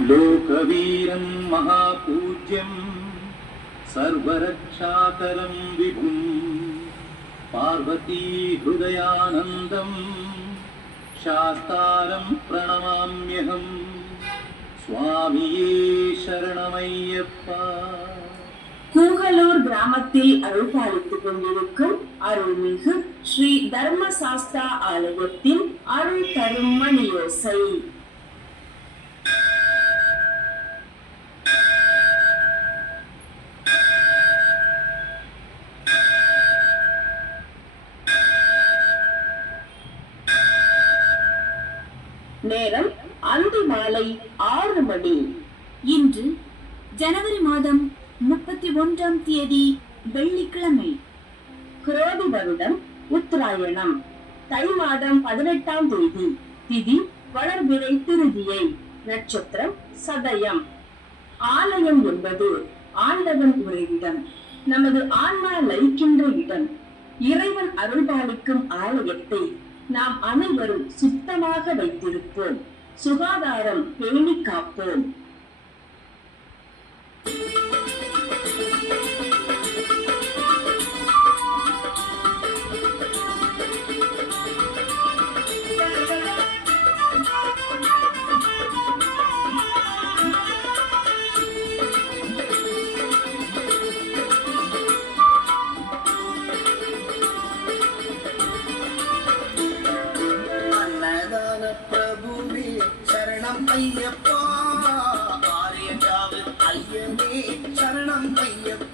लोकवीरं महापूज्यं सर्वरक्षाकरं विभुं पार्वती हृदयानन्दं शास्तारं प्रणमाम्यहम् स्वामिये शरणमय्यप्पा. கூகலூர் கிராமத்தில் அருள்பாலித்துக் கொண்டிருக்கும் அருள்மிகு ஸ்ரீ தர்மசாஸ்தா ஆலயத்தின் அருள் தரும் மணியோசை. நேரம் அந்தி மாலை 6 மணி. இன்று ஜனவரி மாதம் 31ஆம் தேதி வெள்ளிக்கிழமை. குரோதி வருடம் உத்தராயணம். தை மாதம் 18ஆம் தேதி. திதி வளர்பிறை திருதியை. நட்சத்திரம் சதயம். ஆலயம் என்பது ஆண்டவன் உறைவிடம், நமது ஆன்மா லயிக்கின்ற இடம். இறைவன் அருள்பாலிக்கும் ஆலயத்தை நாம் அனைவரும் சுத்தமாக வைத்திருப்போம். சுகாதாரம் பேணி காப்போம். ஐயப்பா ஆரியஞ்சாவு ஐயனே சரணம் ஐயப்பா.